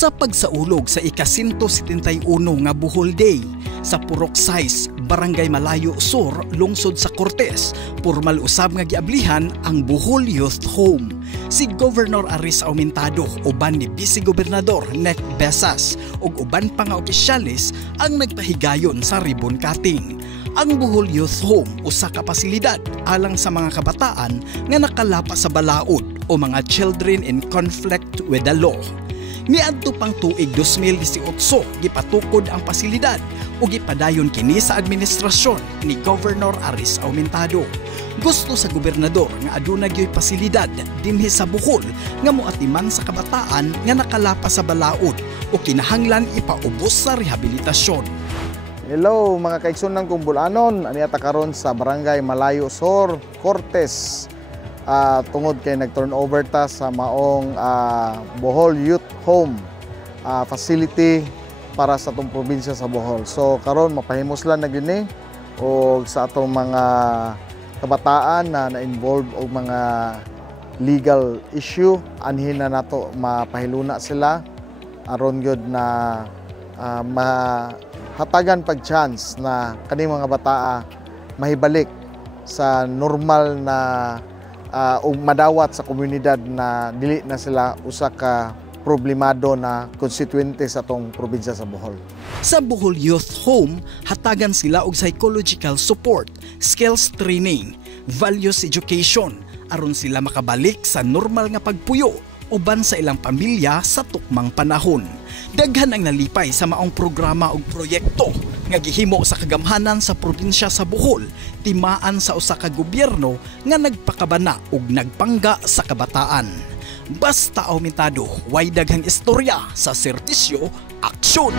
Sa pagsaulog sa ika-171 nga Bohol Day sa Purok 6, Barangay Malayo Sur, lungsod sa Cortes, pormal usab nga giablihan ang Bohol Youth Home. Si Governor Aris Aumentado uban ni Vice Gobernador Nec Besas ug uban pa nga opisyalis ang nagpahigayon sa ribbon cutting. Ang Bohol Youth Home usa ka pasilidad alang sa mga kabataan nga nakalapa sa balaod o mga children in conflict with the law. Niadto pang tuig 2018 gipatukod ang pasilidad ug gipadayon kini sa administrasyon ni Governor Aris Aumentado. Gusto sa gobernador nga aduna gyoy pasilidad dinhi sa Bohol nga moatiman sa kabataan nga nakalapa sa balaod o kinahanglan ipaubos sa rehabilitasyon. Hello mga kaigsunan kong Bulanon, aniata karon sa Barangay Malayo Sur, Cortes. Tungod kay nag-turnover ta sa maong Bohol Youth Home facility para sa atong probinsya sa Bohol. So karon mapahimos lang na gini o sa atong mga kabataan na na-involve og mga legal issue, anhin na nato mapahiluna sila aron gyud na mahatagan pag chance na kani mga bataa mahibalik sa normal na madawat sa komunidad na dili na sila usa ka problemado na konstituente sa atong probinsya sa Bohol. Sa Bohol Youth Home, hatagan sila og psychological support, skills training, values education aron sila makabalik sa normal nga pagpuyo uban sa ilang pamilya sa tukmang panahon. Daghan ang nalipay sa maong programa ug proyekto nga gihimo sa kagamhanan sa probinsya sa Bohol, timaan sa usa ka gobyerno nga nagpakabana ug nagpangga sa kabataan. Basta Aumentado, way daghang istorya sa serbisyo, aksyon.